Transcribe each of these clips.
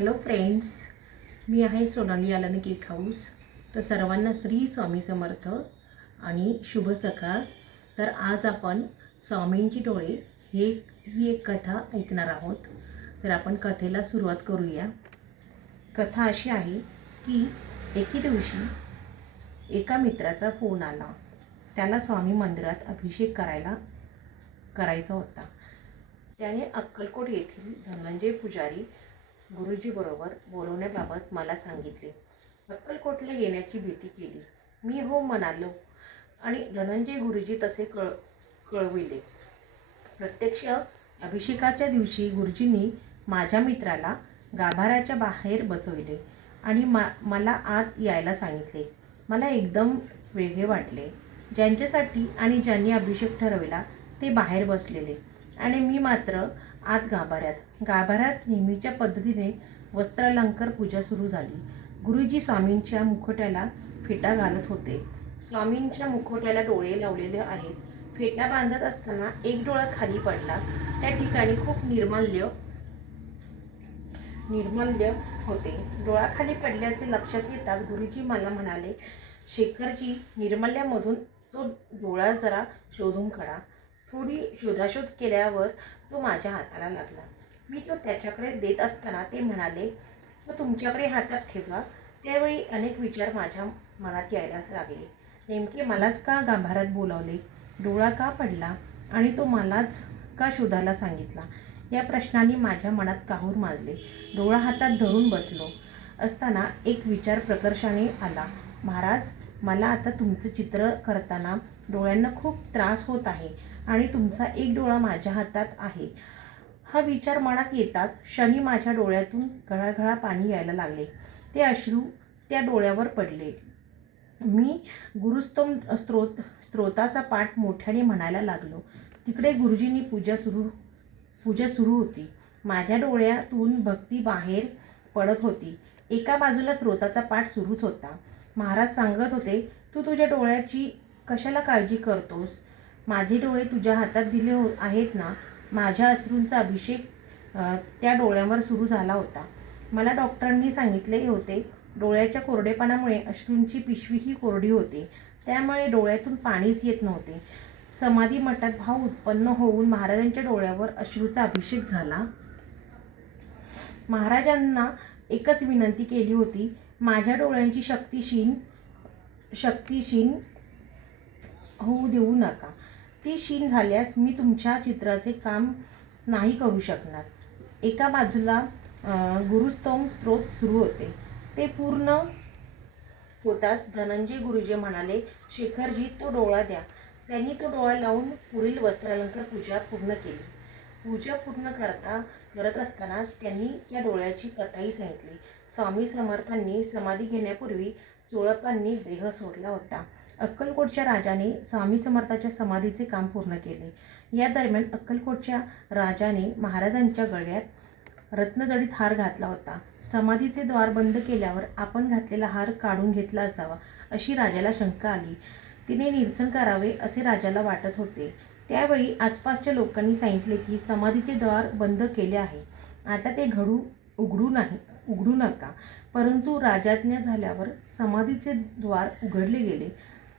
Hello friends, मी आहे Sonali आलानी cake house. तर सर्वांना श्री स्वामी समर्थ आणि शुभ सकाळ. तर आज आपण स्वामींची डोळे ही एक कथा ऐकणार आहोत. तर आपण कथेला सुरुवात करूया. कथा अशी आहे की एके दिवशी एका मित्राचा फोन आला. त्याला स्वामी मंदिरात अभिषेक करायचा होता. त्याने अक्कलकोट येथील धनंजय पुजारी गुरुजीबरोबर बोलवण्याबाबत मला सांगितले. अक्कलकोटला येण्याची भीती केली. मी हो म्हणालो आणि धनंजय गुरुजी तसे कळविले. प्रत्यक्ष अभिषेकाच्या दिवशी गुरुजींनी माझ्या मित्राला गाभाऱ्याच्या बाहेर बसविले आणि मला आत यायला सांगितले. मला एकदम वेगळे वाटले. ज्यांच्यासाठी आणि ज्यांनी अभिषेक ठरविला ते बाहेर बसलेले आणि मी मात्र आत गाभाऱ्यात नेहमीच्या पद्धतीने वस्त्रालंकार पूजा सुरू झाली. गुरुजी स्वामींच्या मुखोट्याला फेटा घालत होते. स्वामींच्या मुखोट्याला डोळे लावलेले आहेत. फेटा बांधत असताना एक डोळा खाली पडला. त्या ठिकाणी खूप निर्मल्य होते. डोळा खाली पडल्याचे लक्षात येताच गुरुजी मला म्हणाले, शेखरजी, निर्मल्यामधून तो डोळा जरा शोधून काढा. थोडी शोधाशोध केल्यावर तो माझ्या हाताला लागला. मी तो त्याच्याकडे देत असताना ते म्हणाले, तो तुमच्याकडे हातात ठेवा. त्यावेळी अनेक विचार माझ्या मनात यायला लागले. नेमके मलाच का गाभाऱ्यात बोलावले? डोळा का पडला आणि तो मलाच का शोधायला सांगितला? या प्रश्नांनी माझ्या मनात काहूर माजले. डोळा हातात धरून बसलो असताना एक विचार प्रकर्षाने आला. महाराज, मला आता तुमचं चित्र करताना डोळ्यांना खूप त्रास होत आहे आणि तुमचा एक डोळा माझ्या हातात आहे. हा विचार मनात येताच क्षणी माझ्या डोळ्यातून घळाघळा पाणी यायला लागले. ते अश्रू त्या डोळ्यावर पडले. मी गुरुस्तोम स्तोत्राचा पाठ मोठ्याने म्हणायला लागलो. तिकडे गुरुजींनी पूजा सुरू होती. माझ्या डोळ्यातून भक्ती बाहेर पडत होती. एका बाजूला स्तोत्राचा पाठ सुरूच होता. महाराज सांगत होते, तू तुझ्या डोळ्याची कशाला काळजी करतोस? माझे डोळे तुझ्या हातात दिले आहेत ना. माझ्या अश्रूंचा अभिषेक त्या डोळ्यांवर सुरू झाला होता. मला डॉक्टरांनी सांगितले होते, डोळ्याच्या कोरडेपणामुळे अश्रूंची पिशवीही कोरडी होते. त्यामुळे डोळ्यातून पाणीच येत नव्हते. समाधी मठात भाव उत्पन्न होऊन महाराजांच्या डोळ्यावर अश्रूचा अभिषेक झाला. महाराजांना एकच विनंती केली होती, माझ्या डोळ्यांची शक्ती क्षीण होऊ देऊ नका. ती क्षीण झाल्यास मी तुमच्या चित्राचे काम नाही करू शकणार. एका बाजूला गुरुस्तोम स्तोत्र सुरू होते. ते पूर्ण होताच धनंजय गुरुजी म्हणाले, शेखरजी, तो डोळा द्या. त्यांनी तो डोळा लावून पुढील वस्त्रालंकार पूजा पूर्ण केली. पूजा पूर्ण करत असताना त्यांनी त्या डोळ्याची कथाही सांगितली. स्वामी समर्थांनी समाधी घेण्यापूर्वी चोळप्पांनी देह सोडला होता. अक्कलकोटच्या राजाने स्वामी समर्थाच्या समाधीचे काम पूर्ण केले. या दरम्यान अक्कलकोटच्या राजाने महाराजांच्या गळ्यात रत्नजडित हार घातला होता. समाधीचे द्वार बंद केल्यावर आपण घातलेला हार काढून घेतला असावा अशी राजाला शंका आली. तिने निरसन करावे असे राजाला वाटत होते. त्यावेळी आसपासच्या लोकांनी सांगितले की समाधीचे द्वार बंद केले आहे, आता ते उघडू नका. परंतु राजाज्ञा झाल्यावर समाधीचे द्वार उघडले गेले.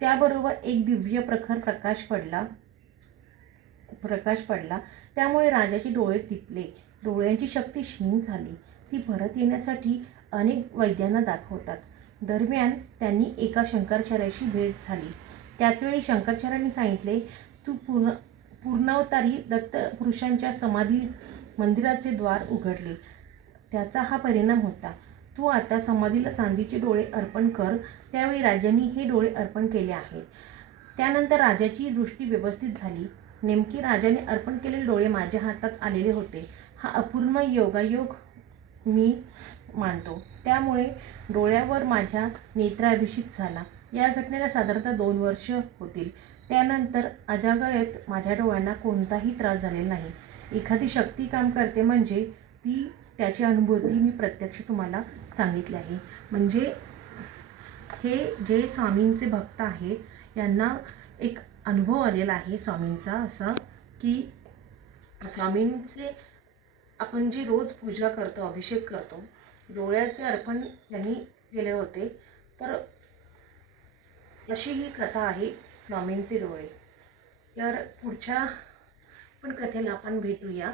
त्याबरोबर एक दिव्य प्रखर प्रकाश पडला. त्यामुळे राजाचे डोळे दिपले. डोळ्यांची शक्ती क्षीण झाली. ती परत येण्यासाठी अनेक वैद्यांना दाखवतात. दरम्यान त्यांनी एका शंकराचार्याशी भेट झाली. त्याचवेळी शंकराचार्यांनी सांगितले, तू पूर्णावतारी दत्तपुरुषांच्या समाधी मंदिराचे द्वार उघडले. त्याचा हा परिणाम होता. तू आता समाधीला चांदीचे डोळे अर्पण कर. त्यावेळी राजांनी हे डोळे अर्पण केले आहेत. त्यानंतर राजाची दृष्टी व्यवस्थित झाली. नेमके राजाने अर्पण केलेले डोळे माझ्या हातात आलेले होते. हा अपूर्व योगायोग मी मानतो. त्यामुळे डोळ्यावर माझ्या नेत्राभिषेक झाला. या घटनेला साधारणतः 2 वर्ष होतील. त्यानंतर अजागयात माझ्या डोळ्यांना कोणताही त्रास झालेला नाही. एखादी शक्ती काम करते म्हणजे त्याची अनुभूती मी प्रत्यक्ष तुम्हाला सांगितली आहे. म्हणजे हे जे स्वामींचे भक्त आहेत यांना एक अनुभव आलेला आहे स्वामींचा, असा की स्वामींचे आपण जे रोज पूजा करतो, अभिषेक करतो, डोळ्याचे अर्पण त्यांनी केले होते. तर अशी ही कथा आहे स्वामींचे डोळे. तर पुढच्या पण कथेला आपण भेटूया.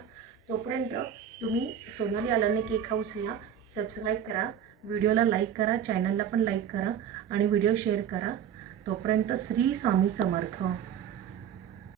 तोपर्यंत तुम्ही सोनाली आलाने केक हाऊसला सबस्क्राईब करा, व्हिडिओला लाईक करा, चॅनलला पण लाईक करा आणि व्हिडिओ शेअर करा. तोपर्यंत श्री स्वामी समर्थ.